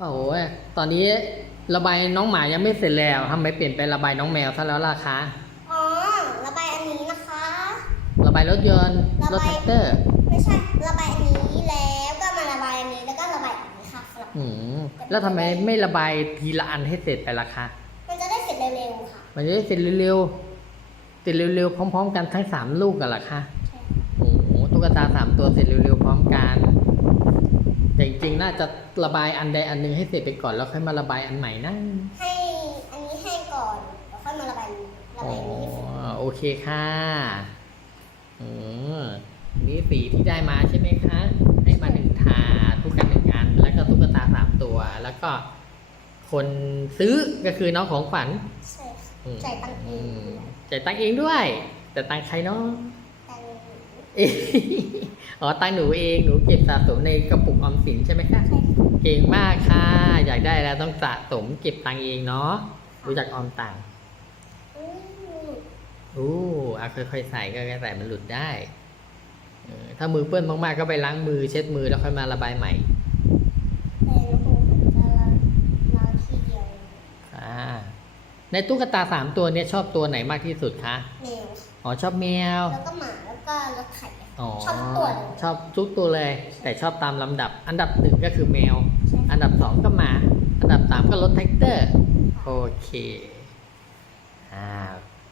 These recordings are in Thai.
โอ้โหตอนนี้ระบายน้องหมายังไม่เสร็จแล้วทำไมเปลี่ยนไประบายน้องแมวซะแล้วล่ะคะ อ๋อ ระบายอันนี้นะคะ ระบายรถยนต์ระรถบายแท็กเตอร์ ไม่ใช่ ระบายอันนี้แล้วก็มาระบายอันนี้แล้วก็ระบายอันนี้ค่ะสลับอืมแล้วทำไมไม่ระบายทีละอันให้เสร็จไปล่ะคะ มันจะได้เสร็จเร็วๆค่ะ มันจะได้เสร็จเร็วๆ เสร็จเร็วๆ พร้อม ๆ กันทั้งสามลูกกันล่ะคะ ใช่ โอ้โหตุ๊กตาสามตัวเสร็จเร็วๆ พร้อมกัน แต่จริงๆน่าจะระบายอันใดอันหนึ่งให้เสร็จไปก่อนแล้วค่อยมาระบายอันใหม่นะให้อันนี้ให้ก่อนแล้วค่อยมาระบายระอ๋อบายอันนี้ให้เสร็จโอเคค่ะอืมนี่สีที่ได้มาใช่ไหมคะให้มาหนึ่งถาดทุกกันหนึ่งอันแล้วก็ตุ๊กตาสามตัว แล้วก็คนซื้อก็คือน้องของขวัญใช่ค่ะอืม จ่ายตังค์เออืงมจ่ายตังค์เองด้วย แต่ตังค์ใครเนาะ ตังค์เอ๊ะ อ๋อตังค์หนูเองหนูเก็บสะสมในกระปุกออมสินใช่ไหมคะใช่ค่ะเก่งมากค่ะ อยากได้แล้วต้องสะสมเก็บตังค์เองเนาะรู้จักออมตังค์อืมอู้อะค่อยๆใส่ก็ใส่มันหลุดได้เออถ้ามือเปื้อนมากๆก็ไปล้างมือเช็ดมือแล้วค่อยมาระบายใหม่แต่น้องคงจะล้างล้างทีเดียวเองอ่าในตุ๊กตาสามตัวเนี้ยชอบตัวไหนมากที่สุดคะแมวอ๋อชอบแมว แล้วก็หมาแล้วก็รถไข่ อ๋อชอบตัวเลย ชอบทุกตัวเลย แต่ชอบตามลำดับ อันดับหนึ่งก็คือแมวใช่อันดับสองก็หมา อันดับสามก็รถแท็กเตอร์ โอเค อ่า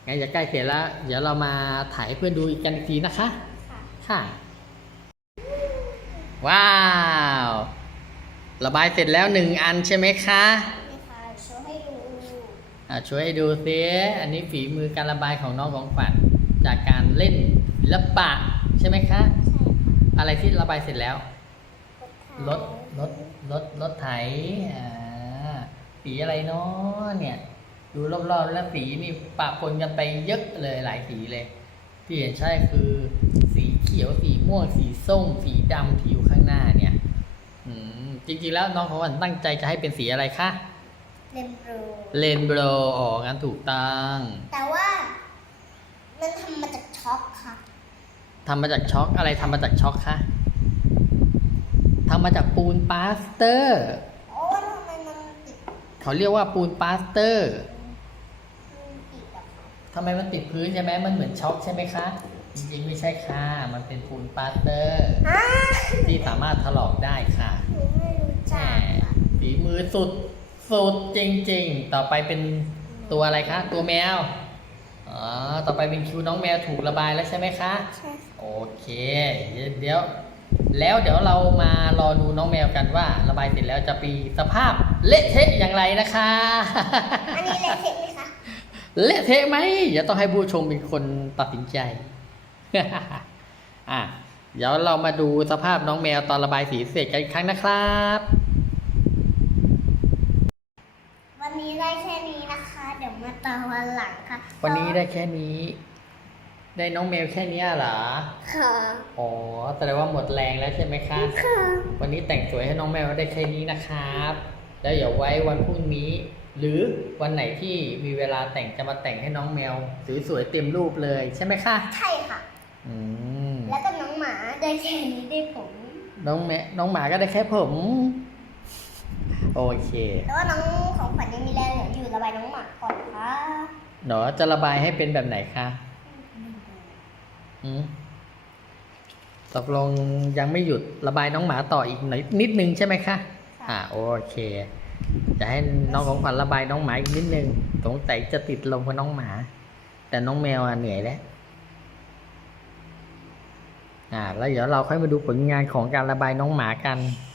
งั้นจะใกล้เสร็จแล้ว เดี๋ยวเรามาถ่ายให้เพื่อนดูอีกกันอีกทีนะคะ ค่ะ ค่ะ ว้าว ระบายเสร็จแล้วหนึ่งอันใช่ไหมคะ นี่ค่ะโชว์ให้ดูอ่าช่วยให้ดูซิอันนี้ฝีมือการระบายของน้องของขวัญจากการเล่นศิลปะใช่ไหมคะใช่ค่ะอะไรที่ระบายเสร็จแล้ว รถรรถรถ รถไถอ่าสีอะไรเนาะเนี่ย ดูรอบๆแล้วสีนี่ปะปนกันไปเยอะเลยหลายสีเลย ที่เห็นใช่คือ สีเขียว สีม่วง สีส้ม สีดำที่อยู่ข้างหน้าเนี่ย อืม จริงๆแล้วน้องของขวัญตั้งใจจะให้เป็นสีอะไรคะเลนโรเลนโบรอ๋องั้นถูกต้อง แต่ว่า มันทำมาจากช็อกค่ะ ทำมาจากช็อกอะไรทำมาจากช็อกคะทำมาจากปูนปาสเตอร์โอ้ทำไมมันติดเขาเรียกว่าปูนปาสเตอร์มันติดอะค่ะทำไมมันติดพื้นใช่ไหมมันเหมือนช็อกใช่ไหมคะ จริงๆไม่ใช่ค่ะ มันเป็นปูนปาสเตอร์อ่าที่สามารถถลอกได้ค่ะหนูไม่รู้แหจักมอะฝีมือสุดสุดจริง ๆ ต่อไปเป็นตัวอะไรคะ ตัวแมว อ๋อ ต่อไปเป็นคิวน้องแมวถูกระบายแล้วใช่ไหมคะ ใช่ค่ะ โอเค เดี๋ยว แล้วเดี๋ยวเรามารอดูน้องแมวกันว่า ระบายเสร็จแล้วจะปีสภาพเละเทะอย่างไรนะคะ อันนี้เละเทะไหมคะเละเทะไหมเดี๋ยวต้องให้ผู้ชมเป็นคนตัดสินใจ อะเดี๋ยวเรามาดูสภาพน้องแมวตอนระบายสีเสร็จกันอีกครั้งนะครับ วันนี้ได้แค่นี้นะคะ เดี๋ยวมาต่อวันหลังค่ะ วันนี้ได้แค่นี้ ได้น้องแมวแค่เนี้ยเหรอ ค่ะ อ๋อ แสดงว่าหมดแรงแล้วใช่ไหมคะ ค่ะ วันนี้แต่งสวยให้น้องแมวได้แค่นี้นะครับ แล้วเดี๋ยวไว้วันพรุ่งนี้ หรือวันไหนที่มีเวลาแต่งจะมาแต่งให้น้องแมวสวยๆเต็มรูปเลยใช่ไหมคะ ใช่ค่ะ อืม แล้วก็น้องหมาได้แค่นี้ได้ผม น้องแมน้องหมาก็ได้แค่ผม โอเค แต่ว่าน้องของขวัญยังมีแรงเหลืออยู่ระบายน้องหมาก่อนค่ะเดี๋ยวจะระบายให้เป็นแบบไหนคะอืม ตกลงยังไม่หยุดระบายน้องหมาต่ออีกหน่อยนิดนึงใช่ไหมคะอ่าโอเคจะให้น้องของขวัญระบายน้องหมาอีกนิดนึงสงสัยจะติดลมกับน้องหมา แต่น้องแมวอะเหนื่อยแล้วอ่าแล้วเดี๋ยวเราค่อยมาดูผลงานของการระบายน้องหมากันค